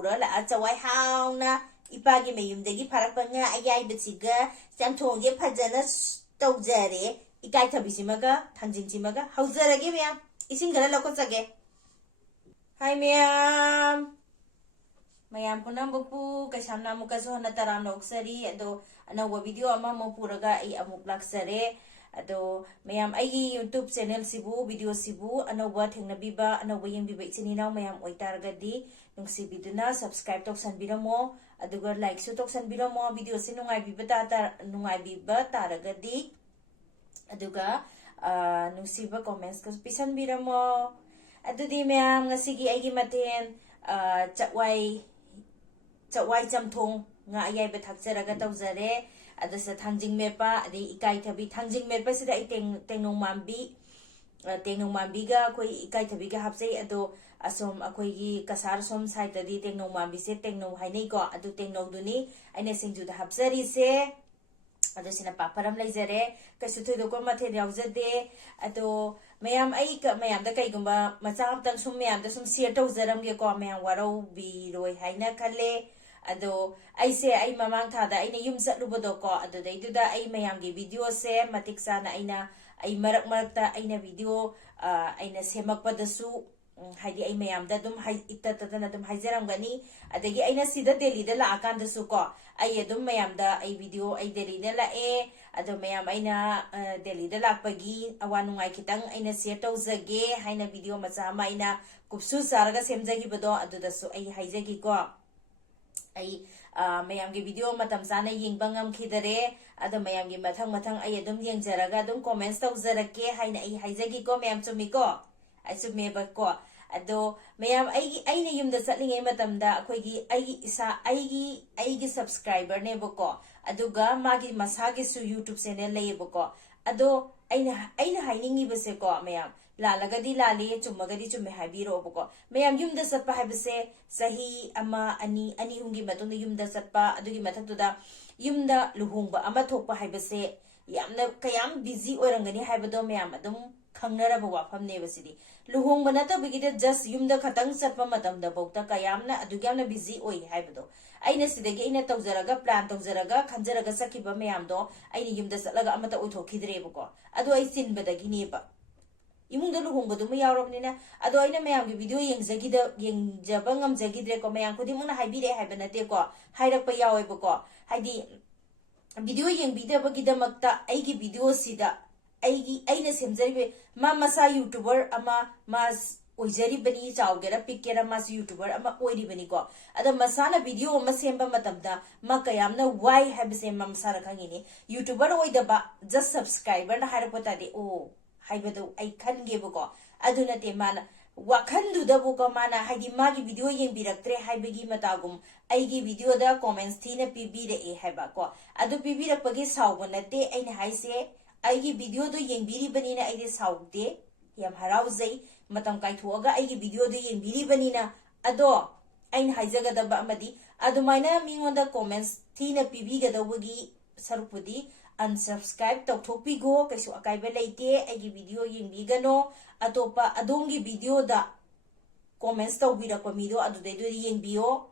pura la chawai hauna ipagi mayumdagi farakpa nga ayaybatsiga chamthongje phajana tawjare ikai thabisimaga thangjingsimaga hauzarage ma'am ising gara lakotsage hai ma'am mayam punambu kasamna mukaso hana taram noksari ado anawa video ama mo puraga ai amuk laksare ado mayam ai YouTube channel sibu video sibu anawa thengnabiba anawa yengbiba ichini naw mayam oitargadi nungsibiduna subscribe toksanbiramo aduga like su toksanbiramo video si nungaibiba taragadi aduga nungsiba comments ka pisanbiramo adudi mayam ngasigi aigi maten chawai chamthong nga ayai bathakjaraga tawjare adasa thangjing mepa adi ikai thabi thangjing mepa sida ai tengnong mambi ga koi ikai thabi ga hapsei ado asom akoi gi kasar som side adi tengnong mambi se tengnong hainei ko adu tengnong duni aina singju da hapsari se ado sina paparam laijare kasu thoido ko mathe yaujade ado mayam ai ka mayam da kai gumba macha amtang sum mayam da sum share tawjaram ge ko mayam warau bi roi haina khale ado ai se ai mamang thada aina yum satlubodo ko ado daiduda ai mayam ge video se matik sana aina ai marak ta aina video aina semakpa dasu haidi ai mayam da dum hai itatana dum haijaram gani adagi aina sida Delhi da la akan dasu ko ai adum mayam da ai video ai Delhi da la ado mayam aina Delhi da lakpagi awanungai kitang aina share tawjage haina video macha ma aina kupsu saraga semjagi bodo adudasu ai haijagi ko ai mayam ge video matam sana yengba ngamkhidare ado mayam ge mathang ai adum yengjaraga adum comments tawjarake haina ai haijagi ko mayam chumi ko ai chumi ba ko ado mayam aina yumda chatlingai matamda akoigi aigi subscriber ne boko aduga magi masagi su YouTube channel layeboko ado aina hainingi base ko mayam lalagadi lali chumagadi chumme habiro boko mayam yumda satpa habase sahi ama ani hungi matunda yumda satpa adugi mathaktuda yumda luhungba ama thokpa habase yamna kayam busy oirangani habado mayam adum khangnaraba wafamne basidi luhongba natabigida just yumda khatang satpa matamda bokta kayamna adugyamna busy oi haibado aina sidagi aina tawjaraga plan tawjaraga khanjaraga sakiba mayamdo aina yumda satlaga amata oithokidrebako adu ai sinbadagi neba imungda luhongba dum yawrobnina adu aina mayamgi video yengjaba ngamjagidre ko mayam khudimuna haibire haibanate ko hairakpa yawebako haidi video yengbidabagida aigi video sida aina semjaribe masa YouTuber ama mas oijaribani chawgera pikkera mas YouTuber ama oiribani ko ada masana video ama semba matamda ma kayamna why habse mamsara khangini YouTuber oidaba just subscriber na harapota de o haibado ai khangebo ko aduna te mana wakhandu da bu ko mana haidi magi video yengbiraktre haibagi matagum aigi video da comments thina pibire e haiba ko adu pibirakpagi sawbanate aina haise aigi video do yengbiri banina aide saude yam harauzai matam kaithuaga aigi video do yengbiri banina ado ain haijaga da ba amadi adumaina mingonda comments thina pibiga dawagi sarupudi unsubscribe tawthokpigo kaisu akaiba leite aigi video yengbigano atopa adongi video da comments tawbirakpa mido adudai do yengbiyo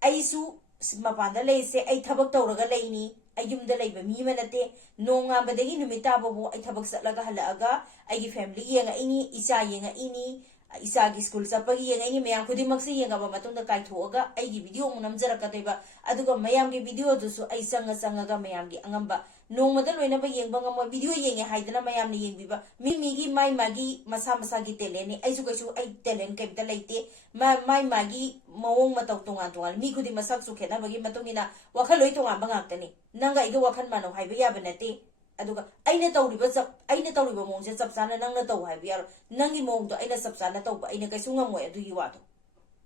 aisu mapanda leise ai thabak tawraga leini ayumda laiba mi manate nonga badagi numita bobo ai thabak satlaga halaga aigi family yenga ini isa yenga ini isa gi school sapagi yenga ini mayam khudi maksi yenga ba matunda kai thoga aigi video munam jaraka taiba aduga mayam gi video dusu ai sanga ga mayam gi angamba nongmada loina ba yengba ngamo video yenge haidana mayam ni yengbiba mi gi mai magi masa gi teleni aisu kaisu ai telen kaita leite mai magi mawong mataw tongan mi khudi masak su khena bagi matungina wakhaloi tongan bangak tani nanga iga wakhan mano haiba yaba nate aduga aina tawriba mongse chapsana nangna taw haiba yaro nangi mongdo aina chapsana tawba aina kaisu ngamoi adugi wado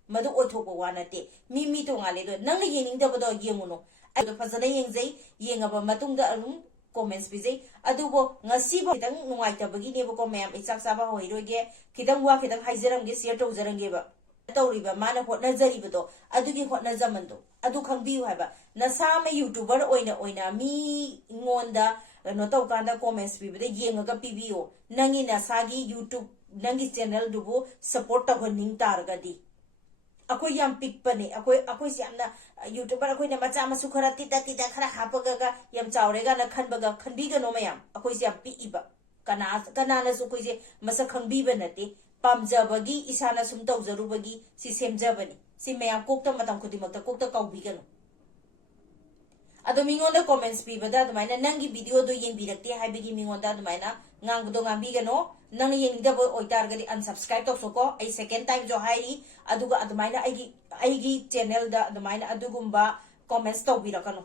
madu othokba wanate mi tongale do nanga yeningdabado yenguno ado fazana yengjai yengaba matungda arum comments bijai adubo ngasibo kitang nungaitabagi nebo ko mayam ichak saba hoiroge kitang haijaramge share tawjarange ba tawriba mana hotnajaribodo adugi hotnajamando adu khangbiu haiba nasama YouTuber oina mi ngonda no tawkanda comments bibede yengaga pibiyo nangi nasagi YouTube nangi channel dubu support tawhaning targadi ꯑꯩꯈꯣꯏ ꯌꯥꯝ ꯄꯤꯛꯄꯅꯤ ꯑꯩꯈꯣꯏꯁꯦ ꯌꯥꯝꯅ YouTuber ꯑꯩꯈꯣꯏꯅ ꯃꯆꯥ ꯃꯁꯨ ꯈꯔ ꯇꯤꯇ ꯇꯤꯇ ꯈꯔ ꯍꯥꯞꯄꯒ ꯌꯥꯝ ꯆꯥꯎꯔꯦꯒꯥꯅ ꯈꯟꯕꯤꯒꯅꯣ ꯃꯌꯥꯝ ꯑꯩꯈꯣꯏꯁꯦ ꯌꯥꯝ ꯄꯤꯛꯏꯕ ꯀꯅꯥꯅꯁꯨ ꯑꯩꯈꯣꯏꯁꯦ ꯃꯁꯛ ꯈꯪꯕꯤꯕ ꯅꯠꯇꯦ ꯄꯥꯝꯖꯕꯒꯤ ꯏꯁꯥꯅ ꯁꯨꯝ ꯇꯧꯖꯔꯨꯕꯒꯤ ꯁꯤ ꯁꯦꯝꯖꯕꯅꯤ ꯁꯤ ꯃꯌꯥꯝ ꯀꯣꯛꯇ ꯃꯇꯝ ꯈꯨꯗꯤꯡꯃꯛꯇ ꯀꯣꯛꯇ ꯀꯥꯎꯕꯤꯒꯅꯨ ꯑꯗꯣ ꯃꯤꯉꯣꯟꯗ ꯀꯣꯃꯦꯟꯠꯁ ꯄꯤꯕꯗ ꯑꯗꯨꯃꯥꯏꯅ ꯅꯪꯒꯤ ꯚꯤꯗꯤꯑꯣꯗꯣ ꯌꯦꯡꯕꯤꯔꯛꯇꯦ ꯍꯥꯏꯕꯒꯤ ꯃꯤꯉꯣꯟꯗ ꯑꯗꯨꯃꯥꯏꯅ ꯉꯥꯡꯕꯗꯣ ꯉꯥꯡꯕꯤꯒꯅꯣ ꯅꯪꯅ ꯌꯦꯡꯅꯤꯡꯗꯕ ꯑꯣꯏꯇꯥꯔꯒꯗꯤ ꯑꯟꯁꯕꯁꯀ꯭ꯔꯥꯏब ꯇꯧꯊꯣꯛꯀꯣ ꯑꯩ ꯁꯦꯀꯦꯟ ꯇꯥꯏꯝꯁꯨ ꯍꯥꯏꯔꯤ ꯑꯗꯨꯒ ꯑꯗꯨꯃꯥꯏꯅ ꯑꯩꯒꯤ ꯆꯦꯅꯦꯜꯗ ꯑꯗꯨꯃꯥꯏꯅ ꯑꯗꯨꯒꯨꯝꯕ ꯀꯣꯃꯦꯟꯠꯁ ꯇꯧꯕꯤꯔꯛꯀꯅꯨ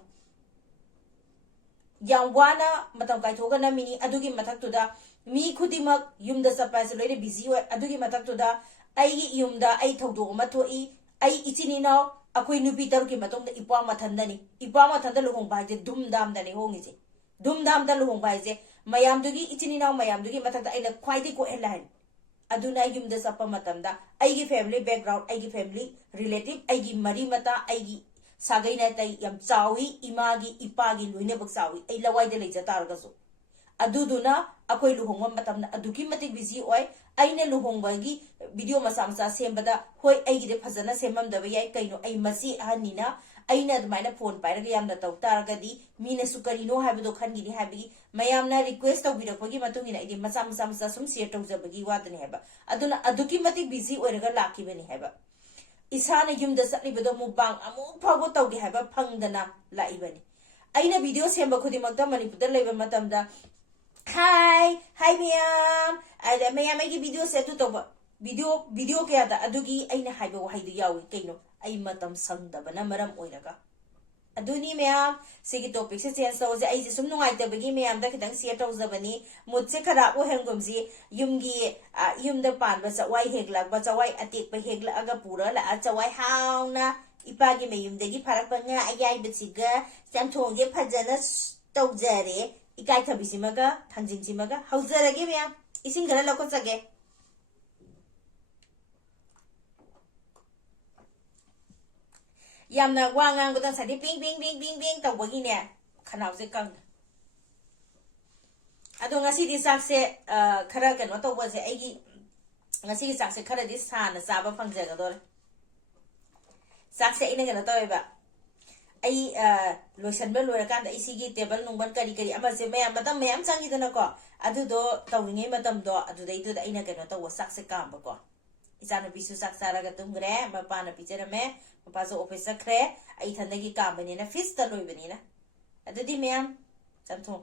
ꯌꯥꯝ ꯋꯥꯅ ꯃꯇꯝ ꯀꯥꯏꯊꯣꯛꯑꯒ ꯅꯝꯃꯤꯅꯤ ꯑꯗꯨꯒꯤ ꯃꯊꯛꯇꯨꯗ ꯃꯤ ꯈꯨꯗꯤꯡꯃꯛ ꯌꯨꯝꯗ ꯆꯠꯄ ꯍꯥꯏꯁꯦ ꯂꯣꯏꯅ ꯕꯤꯖꯤ ꯑꯣꯏ ꯑꯗꯨꯒꯤ ꯃꯊꯛꯇꯨꯗ ꯑꯩꯒꯤ ꯌꯨꯝꯗ ꯑꯩ ꯊꯧꯗꯣꯛ ꯑꯃ ꯊꯣꯛꯏ ꯑꯩ ꯏꯆꯤꯟ ꯏꯅꯥꯎ ꯑꯩꯈꯣꯏ ꯅꯨꯄꯤ 6ꯀꯤ ꯃꯇꯨꯡꯗ ꯏꯄ꯭ꯋꯥ ꯃꯊꯟꯗꯅꯤ ꯏꯄ꯭ꯋꯥ ꯃꯊꯟꯗ ꯂꯨꯍꯣꯡꯕ ꯍꯥꯏꯁꯦ ꯙꯨꯝꯙꯥꯝꯗꯅꯤ ꯍꯣꯡꯉꯤꯁꯦ ꯙꯨꯝꯙꯥꯝꯗ ꯂꯨꯍꯣꯡꯕ ꯍꯥꯏꯁꯦ ꯃꯌꯥꯝꯗꯨꯒꯤ ꯏꯆꯤꯟ ꯏꯅꯥꯎ ꯃꯌꯥꯝꯗꯨꯒꯤ ꯃꯊꯛꯇ ꯑꯩꯅ ꯈ꯭ꯋꯥꯏꯗꯒꯤ ꯀꯣꯛꯍꯦꯜꯂꯥꯏꯅꯤ ꯑꯗꯨꯅ ꯑꯩ ꯌꯨꯝꯗ ꯆꯠꯄ ꯃꯇꯝꯗ ꯑꯩꯒꯤ ꯐꯦꯃꯤꯂꯤ ꯕꯦꯛꯒ꯭ꯔꯥꯎꯟ ꯑꯩꯒꯤ ꯐꯦꯃꯤꯂꯤ ꯔꯤꯂꯦꯇꯤቭ ꯑꯩꯒꯤ ꯃꯔꯤ ꯃꯇꯥ ꯑꯩꯒꯤ ꯁꯥꯒꯩ ꯅꯥꯇꯩ ꯌꯥꯝ ꯆꯥꯎꯏ ꯏꯃꯥꯒꯤ ꯏꯄꯥꯒꯤ ꯂꯣꯏꯅꯃꯛ ꯆꯥꯎꯏ ꯑꯩ ꯂꯋꯥꯏꯗ ꯂꯩꯖ ꯇꯥꯔꯒꯁꯨ ꯑꯗꯨꯗꯨꯅ ꯑꯩꯈꯣꯏ ꯂꯨꯍꯣꯡꯕ ꯃꯇꯝꯗ ꯑꯗꯨꯛꯀꯤ ꯃꯇꯤꯛ ꯕꯤꯖꯤ ꯑꯣꯏ ꯑꯩꯅ ꯂꯨꯍꯣꯡꯕꯒꯤ ꯚꯤꯗꯤꯑꯣ ꯃꯆꯥ ꯃꯆꯥ ꯁꯦꯝꯕꯗ ꯍꯣꯏ ꯑꯩꯒꯤꯗꯤ ꯐꯖꯅ ꯁꯦꯝꯃꯝꯗꯕ ꯌꯥꯏ ꯀꯩꯅꯣ ꯑꯩ ꯃꯆꯤ ꯑꯍꯟꯅꯤꯅ ꯑꯩꯅ ꯑꯗꯨꯃꯥꯏꯅ ꯐꯣꯟ ꯄꯥꯏꯔꯒ ꯌꯥꯝꯅ ꯇꯧ ꯇꯥꯔꯒꯗꯤ ꯃꯤꯅꯁꯨ ꯀꯔꯤꯅꯣ ꯍꯥꯏꯕꯗꯣ ꯈꯟꯈꯤꯅꯤ ꯍꯥꯏꯕꯒꯤ ꯃꯌꯥꯝꯅ ꯔꯤꯀ꯭ꯋꯦꯁ ꯇꯧꯕꯤꯔꯛꯄꯒꯤ ꯃꯇꯨꯡ ꯏꯟꯅ ꯑꯩꯗꯤ ꯃꯆꯥ ꯃꯆꯥ ꯁꯨꯝ ꯁꯦꯌꯔ ꯇꯧꯖꯕꯒꯤ ꯋꯥꯗꯅꯤ ꯍꯥꯏꯕ ꯑꯗꯨꯅ ꯑꯗꯨꯛꯀꯤ ꯃꯇꯤꯛ ꯕꯤꯖꯤ ꯑꯣꯏꯔꯒ ꯂꯥꯛꯈꯤꯕꯅꯤ ꯍꯥꯏꯕ ꯏꯁꯥꯅ ꯌꯨꯝꯗ ꯆꯠꯂꯤꯕꯗꯣ ꯃꯨꯛꯕꯥꯡ ꯑꯃꯨꯛ ꯐꯥꯎꯕ ꯇꯧꯒꯦ ꯍꯥꯏꯕ ꯐꯪꯗꯅ ꯂꯥꯛꯏꯕꯅꯤ ꯑꯩꯅ ꯚꯤꯗꯤꯑꯣ ꯁꯦꯝꯕ ꯈꯨꯗꯤꯡꯃꯛꯇ ꯃꯅꯤꯄꯨꯔꯗ ꯂꯩꯕ ꯃꯇꯝꯗ हाय मैम मैम अगी वीडियो से तू तब वीडियो क्या अदुगी अइना हाइबा वहाइदु यावी कइनो अइ मतम संगदबना मरम ओइरगा अदुनी मैम सिगी टॉपिक से चेंज तौजे अइ जे सुम नुंगाइतबगी मैम दा खितंग शेयर तौजबनी मुझसे खराब ओहेंगुमजी युमगी युमदा पानबा चवाई हेगलागबा चवाई अटेकबा हेगलागा पुरा ला चवाई हाउना इपागी मेयुमदगी फरकबा nga अयाइबसिगा चमथोंगे फजना तौजरे इकाई थबिसिमगा थंजिनसिमगा हौजरगे मैम इसिंग खरा लौकोचगे यामना वा ngang सादि पिंग पिंग पिंग पिंग पिंग तौबगिने खनावसे कंग अदो ngasi di sakse खरा कनो तौबसे आइगी ngasi gi sakse खरा दि साना चाबा फंगजगदोर sakse ine कनो तौबा आई लोसनबा लोरकान दा इसिगी टेबल नुंगबन करी करी अमसे मयाम मतम मयाम चांगिदना को अदुदो तौनिंगे मतम दो अदुदै दुदा इना कनो तौ sakse कामबा को इसानो बिसु sak सारागा तुंगरे मपाना पिचरमे मपासो ऑफिस सखरे आई थंदगी कामबनेना फिस ता लोइबनेना अदुदी मयाम चंथो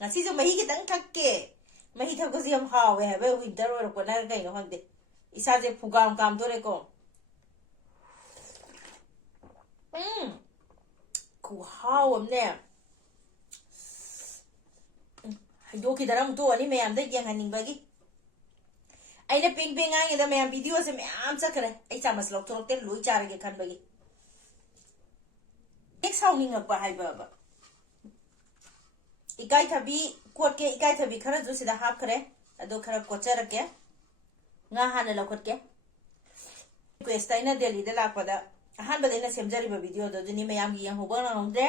ngasi जो मही कितंग थक्के मही थकसी हम हावे है बे विंटर ओर को ना कइनो हंदे इसा जे फुगाम काम तोरे को कुहाव हमने दो की तरह तो अनी मैम दे गेंग हनिंगबागी अइने पिंग पिंग आंगे दा मैम वीडियो से मैम चखरे आई चामस लौक थोरते लोई चारगे खनबगी एक साउनिंग अप हाइबा इकाई थबी कोट के इकाई थबी खरा जो सिदा हाफ करे अदो खरा कोचरके nga hana lokotke request aina delhi da lakpada ahan badina semjariba video do duni mayam gi yang hoba ngomde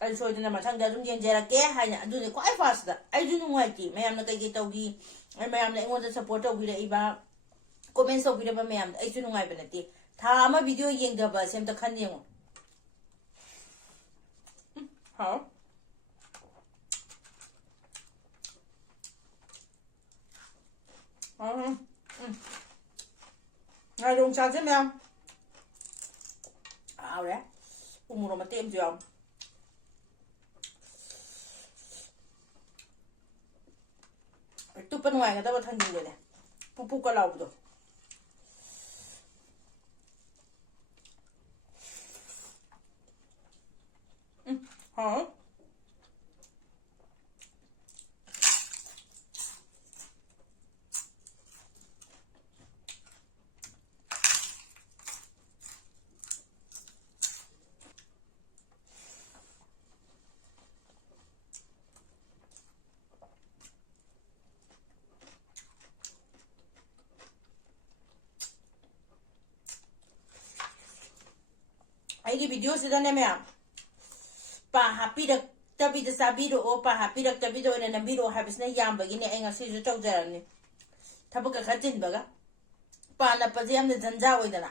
ai soidina mathang da dum yenjerake haina aduni kwai fast da ai du nuwaiti mayam na kai tawgi ai mayam na ingon da support tawgi da iba comments tawgi da mayam ai su nungai banati tha ama video yengda ba sem ta khan yengo ha Ngay dùng trà chứ em ảo đấy cùng một mà tiêm chưa tụi bên ngoài người ta có thân gì rồi này pu pu cả lầu rồi hả आइगी video से दने ma'am पा happy रक तबी the Sabi रो ओ पा happy रक तबी दो ने नबी रो हाबिसने याम बगी ने एंगा सिजु तौजरनी थबक खचिन बगा पा न पजे हम जंजा ओइदना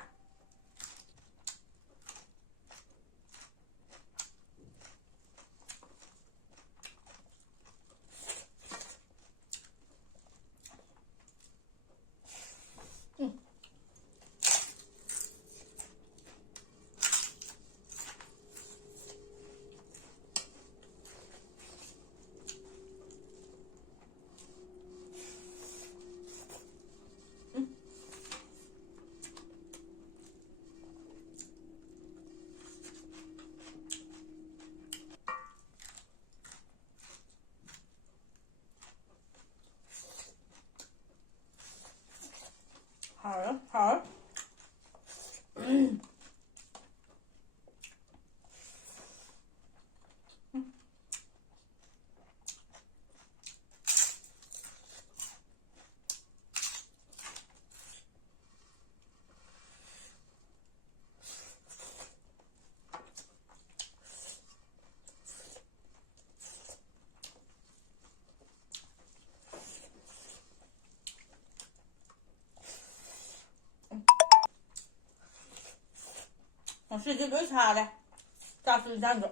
ꯉꯁꯤꯗꯤ ꯂꯣꯏ ꯁꯥꯔꯦ ꯆꯥꯛꯁꯨ ꯏꯟꯁꯥꯡꯁꯨ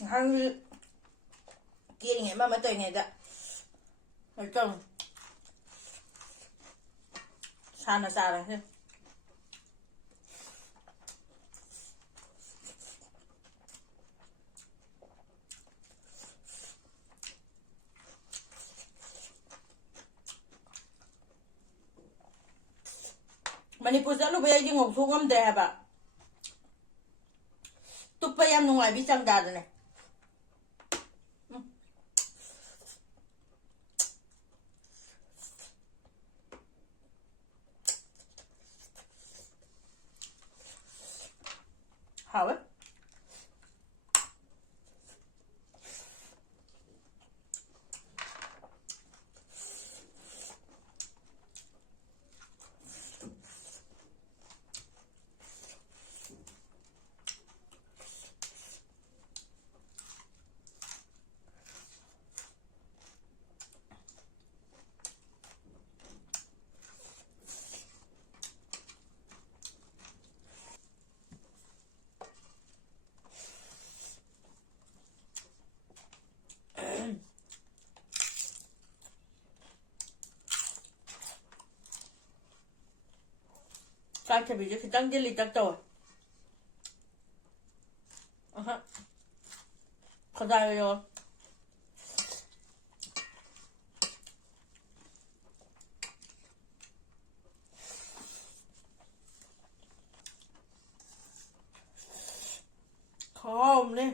ꯅꯍꯥꯟꯒꯤ ꯀꯦꯔꯤꯉꯩ ꯑꯃ ꯇꯧꯔꯤꯉꯩꯗ ꯇꯧ ꯁꯥꯅ ꯆꯥꯔꯁꯦ ꯃꯅꯤꯄꯨꯔ ꯆꯠꯂꯨꯕꯩ ꯑꯩꯗꯤ ꯉꯧꯊꯣꯛ ꯉꯝꯗ꯭ꯔꯦ ꯍꯥꯏꯕ ꯇꯨꯞꯄ ꯌꯥꯝ ꯅꯨꯡꯉꯥꯏꯕꯤ ꯆꯥꯡꯗꯥꯗꯅꯦ 하왜? ꯆꯥꯛꯊꯕꯤꯁꯦ ꯈꯤꯇꯪꯗꯤ ꯂꯤꯇꯛ ꯇꯧꯋꯦ ꯈꯗꯥꯏꯌꯣ ꯈꯥꯎꯝꯅꯦ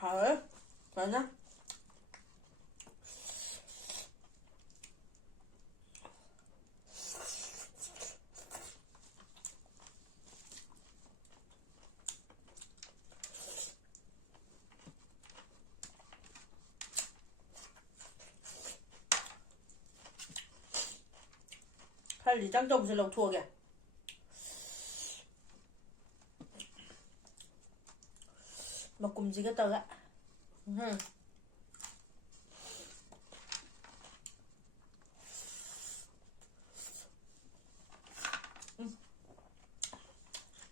하왜? 맞아? 칼리 짱떡부터 넣고오게 먹금지겠다가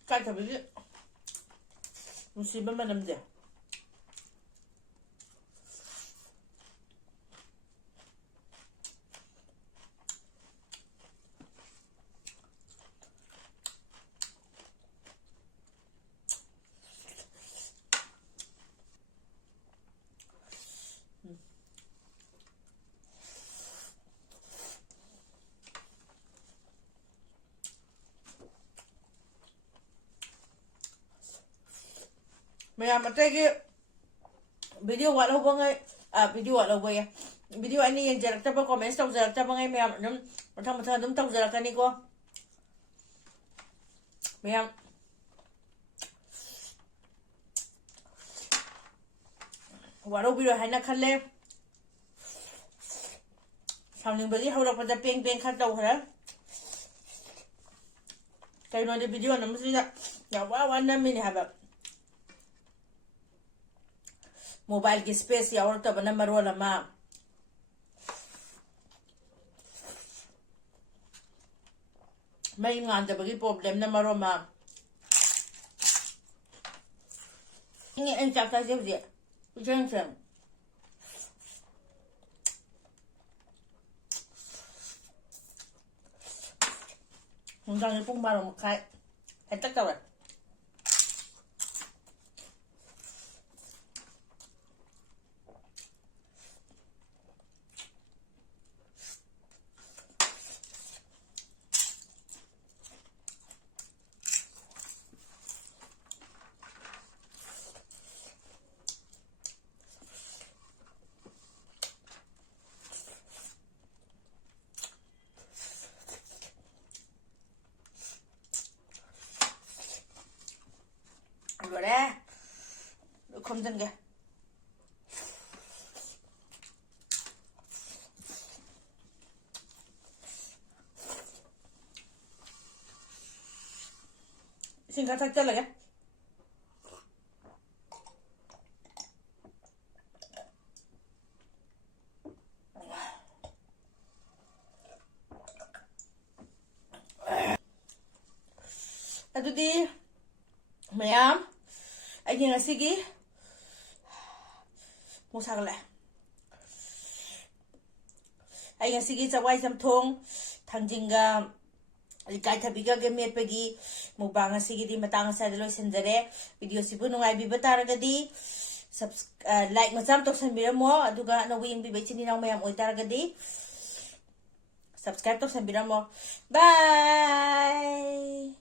깔타비지 무시반만 남자 ꯃꯌꯥꯝ ꯑꯇꯩꯒꯤ ꯚꯤꯗꯤꯑꯣ ꯋꯥꯠꯍꯧꯕꯉꯩ ꯚꯤꯗꯤꯑꯣ ꯋꯥꯠꯍꯧꯕꯌꯦ ꯚꯤꯗꯤꯑꯣ ꯑꯩꯅ ꯌꯦꯡꯖꯔꯛꯇꯕ ꯀꯣꯃꯦꯟꯠꯁ ꯇꯧꯖꯔꯛꯇꯕꯉꯩ ꯃꯌꯥꯝ ꯑꯗꯨꯝ ꯃꯊꯪ ꯃꯊꯪ ꯑꯗꯨꯝ ꯇꯧꯖꯔꯛꯀꯅꯤꯀꯣ ꯃꯌꯥꯝ ꯋꯥꯔꯧꯕꯤꯔꯣꯏ ꯍꯥꯏꯅ ꯈꯜꯂꯦ ꯁꯥꯎꯅꯤꯡꯕꯒꯤ ꯍꯧꯔꯛꯄꯗ ꯄꯦꯡ ꯄꯦꯡ ꯈꯔ ꯇꯧꯈ꯭ꯔꯦ ꯀꯩꯅꯣꯗꯤ ꯚꯤꯗꯤꯑꯣ ꯅꯝꯕꯁꯤꯗ ꯌꯥꯝ ꯋꯥ ꯅꯝꯃꯤꯅꯦ ꯍꯥꯏꯕ ꯃꯣꯕꯥꯏꯜꯒꯤ ꯁ꯭ꯄꯦꯁ ꯌꯥꯎꯔꯛꯇꯕꯅ ꯃꯔꯣꯜ ꯑꯃ ꯃꯩ ꯉꯥꯟꯗꯕꯒꯤ ꯄ꯭ꯔꯣꯕ꯭ꯂꯦꯝꯅ ꯃꯔꯣꯜ ꯑꯃ ꯑꯩ ꯆꯥꯛ ꯆꯥꯖꯦ ꯍꯧꯖꯤꯛ ꯎꯆꯦꯡꯁꯦ ꯅꯨꯡꯗꯥꯡꯒꯤ ꯄꯨꯡ 12:30 ꯍꯦꯛꯇ ꯇꯧꯔꯦ 그래 검증게 신가 탁잘라게 ꯑꯗꯨꯗꯤ ꯃꯌꯥꯝ ꯑꯩꯒꯤ ꯉꯁꯤꯒꯤ ꯃꯨꯛ ꯁꯥꯒꯠꯂꯛꯑꯦ ꯑꯩ ꯉꯁꯤꯒꯤ ꯆꯋꯥꯏ ꯆꯝꯊꯣꯡ ꯊꯥꯡꯖꯤꯡꯒ ꯏꯀꯥꯏꯊꯕꯤꯒ ꯃꯦꯠꯄꯒꯤ ꯃꯨꯛꯕꯥꯡ ꯉꯁꯤꯒꯤꯗꯤ ꯃꯇꯥꯡ ꯑꯁ꯭ꯋꯥꯏꯗ ꯂꯣꯏꯁꯤꯟꯖꯔꯦ ꯚꯤꯗꯤꯑꯣꯁꯤꯕꯨ ꯅꯨꯡꯉꯥꯏꯕꯤꯕ ꯇꯥꯔꯒꯗꯤ ꯂꯥꯏꯛ ꯃꯆꯥ ꯑꯃ ꯇꯧꯁꯟꯕꯤꯔꯝꯃꯣ ꯑꯗꯨꯒ ꯑꯅꯧꯕ ꯌꯦꯡꯕꯤꯕ ꯏꯆꯤꯟ ꯏꯅꯥꯎ ꯃꯌꯥꯝ ꯑꯣꯏꯇꯥꯔꯒꯗꯤ ꯁꯕꯁꯀ꯭राꯏꯕ ꯇꯧꯁꯟꯕꯤꯔꯝꯃꯣ ꯕꯥꯏ